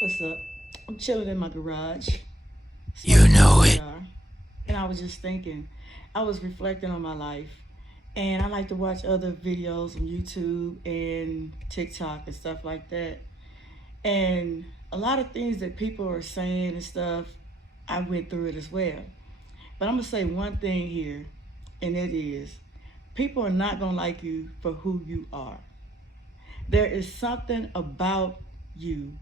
What's up? I'm chilling in my garage, You smoking my know it. cigar, and I was just thinking, I was reflecting on my life, and I like to watch other videos on YouTube and TikTok and stuff like that. And a lot of things that people are saying and stuff, I went through it as well. But I'm gonna say one thing here, and it is people are not gonna like you for who you are. There is something about you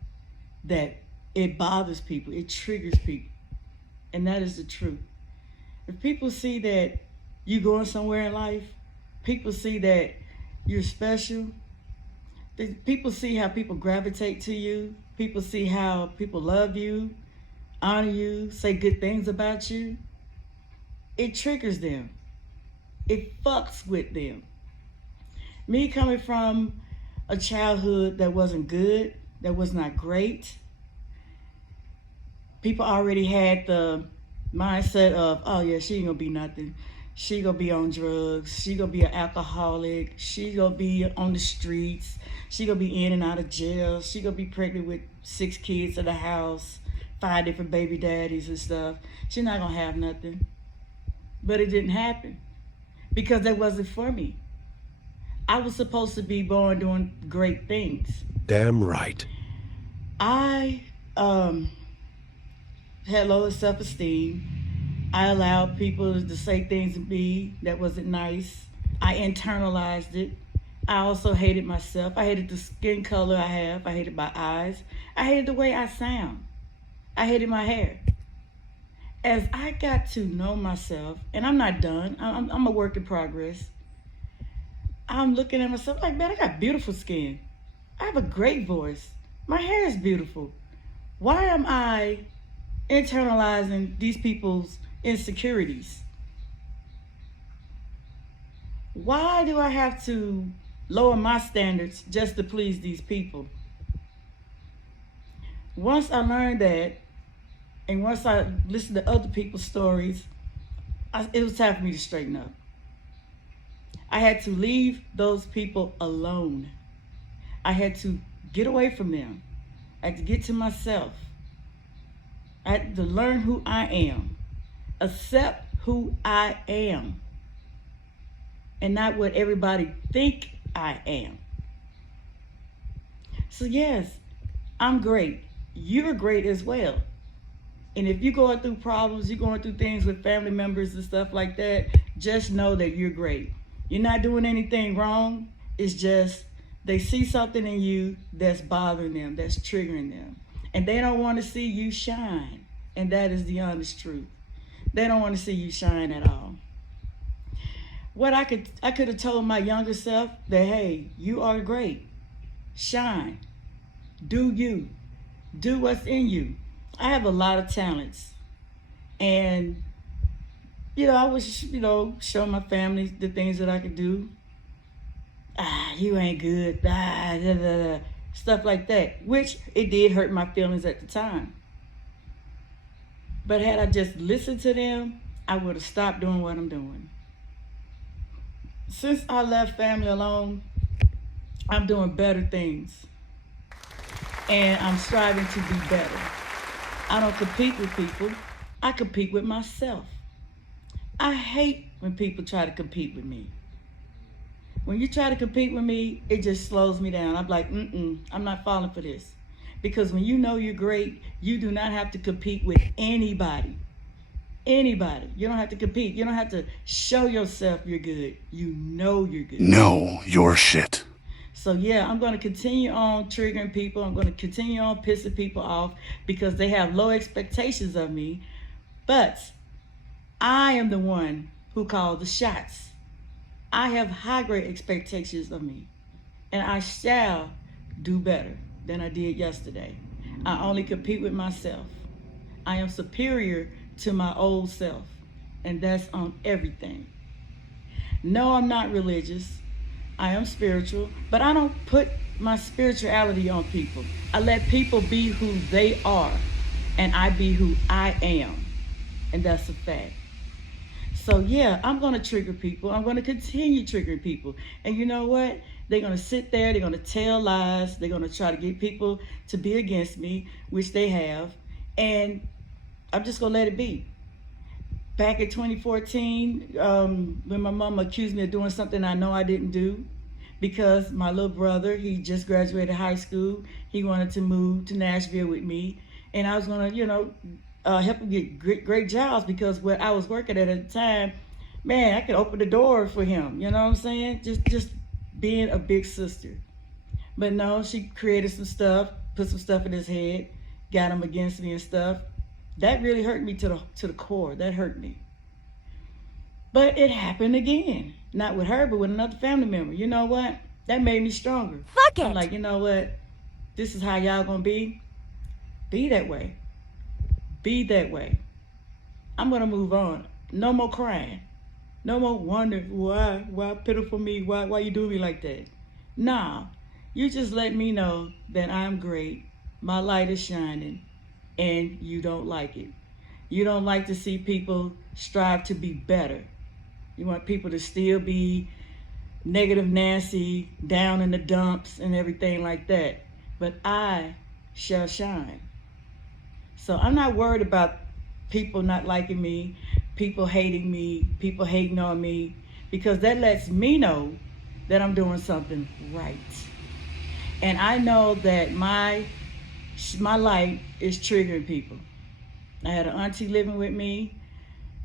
that it bothers people, it triggers people, and that is the truth. If people see that you going somewhere in life, people see that you're special, people see how people gravitate to you, people see how people love you, honor you, say good things about you, it triggers them. It fucks with them. Me coming from a childhood that wasn't good, that was not great, people already had the mindset of, oh yeah, she ain't gonna be nothing. She gonna be on drugs. She gonna be an alcoholic. She gonna be on the streets. She gonna be in and out of jail. She gonna be pregnant with 6 kids in the house, 5 different baby daddies and stuff. She not gonna have nothing. But it didn't happen because that wasn't for me. I was supposed to be born doing great things. Damn right. I had low self-esteem. I allowed people to say things to me that wasn't nice. I internalized it. I also hated myself. I hated the skin color I have. I hated my eyes. I hated the way I sound. I hated my hair. As I got to know myself, and I'm not done, I'm a work in progress. I'm looking at myself like, man, I got beautiful skin. I have a great voice. My hair is beautiful. Why am I internalizing these people's insecurities? Why do I have to lower my standards just to please these people? Once I learned that, and once I listened to other people's stories, it was time for me to straighten up. I had to leave those people alone. I had to get away from them. I had to get to myself. I had to learn who I am, accept who I am, and not what everybody think I am. So yes, I'm great. You're great as well. And if you're going through problems, you're going through things with family members and stuff like that, just know that you're great. You're not doing anything wrong. It's just they see something in you that's bothering them, that's triggering them. And they don't want to see you shine. And that is the honest truth. They don't want to see you shine at all. What I could have told my younger self that, hey, you are great. Shine. Do you. Do what's in you. I have a lot of talents. And, I was, show my family the things that I could do. You ain't good. Da, da, da. Stuff like that. Which it did hurt my feelings at the time. But had I just listened to them, I would have stopped doing what I'm doing. Since I left family alone, I'm doing better things. And I'm striving to be better. I don't compete with people. I compete with myself. I hate when people try to compete with me. When you try to compete with me, it just slows me down. I'm like, I'm not falling for this. Because when you know you're great, you do not have to compete with anybody. Anybody. You don't have to compete. You don't have to show yourself you're good. You know you're good. Know your shit. So yeah, I'm going to continue on triggering people. I'm going to continue on pissing people off because they have low expectations of me. But I am the one who called the shots. I have high grade expectations of me. And I shall do better than I did yesterday. I only compete with myself. I am superior to my old self. And that's on everything. No, I'm not religious. I am spiritual, but I don't put my spirituality on people. I let people be who they are, and I be who I am. And that's a fact. So yeah, I'm going to trigger people. I'm going to continue triggering people. And you know what? They're going to sit there, they're going to tell lies, they're going to try to get people to be against me, which they have, and I'm just going to let it be. Back in 2014, when my mama accused me of doing something I know I didn't do, because my little brother, he just graduated high school, he wanted to move to Nashville with me, and I was going to, help him get great jobs, because where I was working at the time, man, I could open the door for him, you know what I'm saying? Just being a big sister. But no, she created some stuff, put some stuff in his head, got him against me and stuff. That really hurt me to the core. That hurt me. But it happened again. Not with her, but with another family member. You know what? That made me stronger. Fuck it. I'm like, you know what? This is how y'all gonna be. Be that way. Be that way. I'm gonna move on. No more crying. No more wondering why pitiful me, why you do me like that. Nah, you just let me know that I'm great, my light is shining, and you don't like it. You don't like to see people strive to be better. You want people to still be negative Nancy, down in the dumps and everything like that. But I shall shine. So I'm not worried about people not liking me, people hating me, people hating on me, because that lets me know that I'm doing something right. And I know that my light is triggering people. I had an auntie living with me.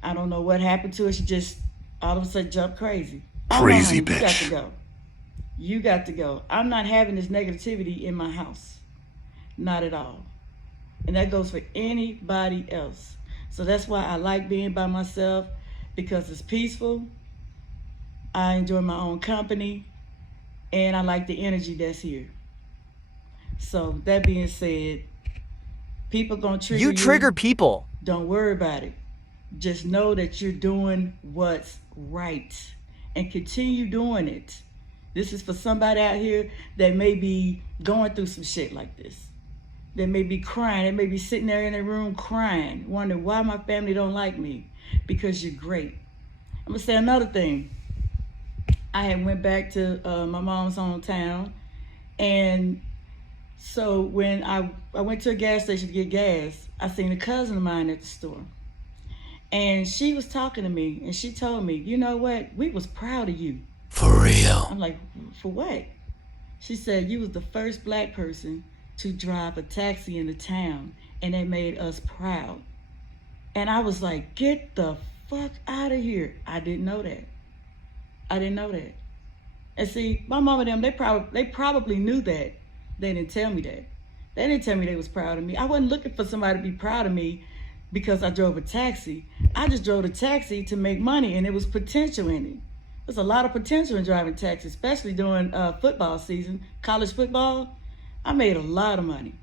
I don't know what happened to her. She just all of a sudden jumped crazy. Crazy honey, bitch. You got to go. You got to go. I'm not having this negativity in my house. Not at all. And that goes for anybody else. So that's why I like being by myself, because it's peaceful. I enjoy my own company, and I like the energy that's here. So that being said, people gonna trigger you. You trigger people. Don't worry about it. Just know that you're doing what's right and continue doing it. This is for somebody out here that may be going through some shit like this. They may be crying. They may be sitting there in their room crying, wondering why my family don't like me. Because you're great. I'm gonna say another thing. I had went back to my mom's hometown, and so when I went to a gas station to get gas, I seen a cousin of mine at the store. And she was talking to me, and she told me, you know what? We was proud of you. For real. I'm like, for what? She said, you was the first black person to drive a taxi in the town, and they made us proud. And I was like, get the fuck out of here. I didn't know that. I didn't know that. And see, my mom and them, they probably knew that. They didn't tell me that. They didn't tell me they was proud of me. I wasn't looking for somebody to be proud of me because I drove a taxi. I just drove a taxi to make money, and there was potential in it. There's a lot of potential in driving taxi, especially during football season, college football. I made a lot of money.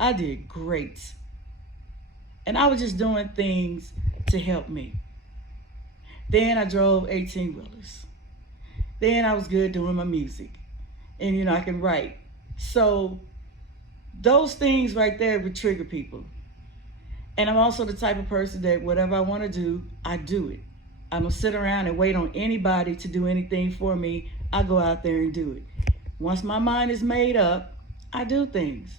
I did great. And I was just doing things to help me. Then I drove 18-wheelers. Then I was good doing my music. And I can write. So those things right there would trigger people. And I'm also the type of person that whatever I want to do, I do it. I don't sit around and wait on anybody to do anything for me. I go out there and do it. Once my mind is made up, I do things.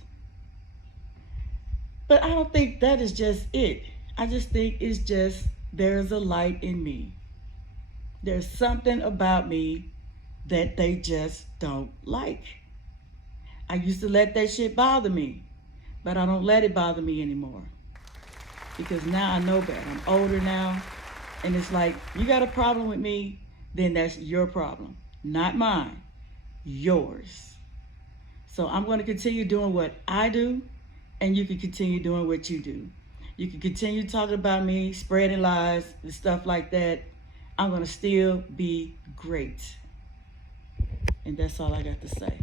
But I don't think that is just it. I just think it's just there's a light in me. There's something about me that they just don't like. I used to let that shit bother me, but I don't let it bother me anymore. Because now I know better. I'm older now, and it's like, you got a problem with me, then that's your problem, not mine, yours. So I'm going to continue doing what I do, and you can continue doing what you do. You can continue talking about me, spreading lies and stuff like that. I'm going to still be great. And that's all I got to say.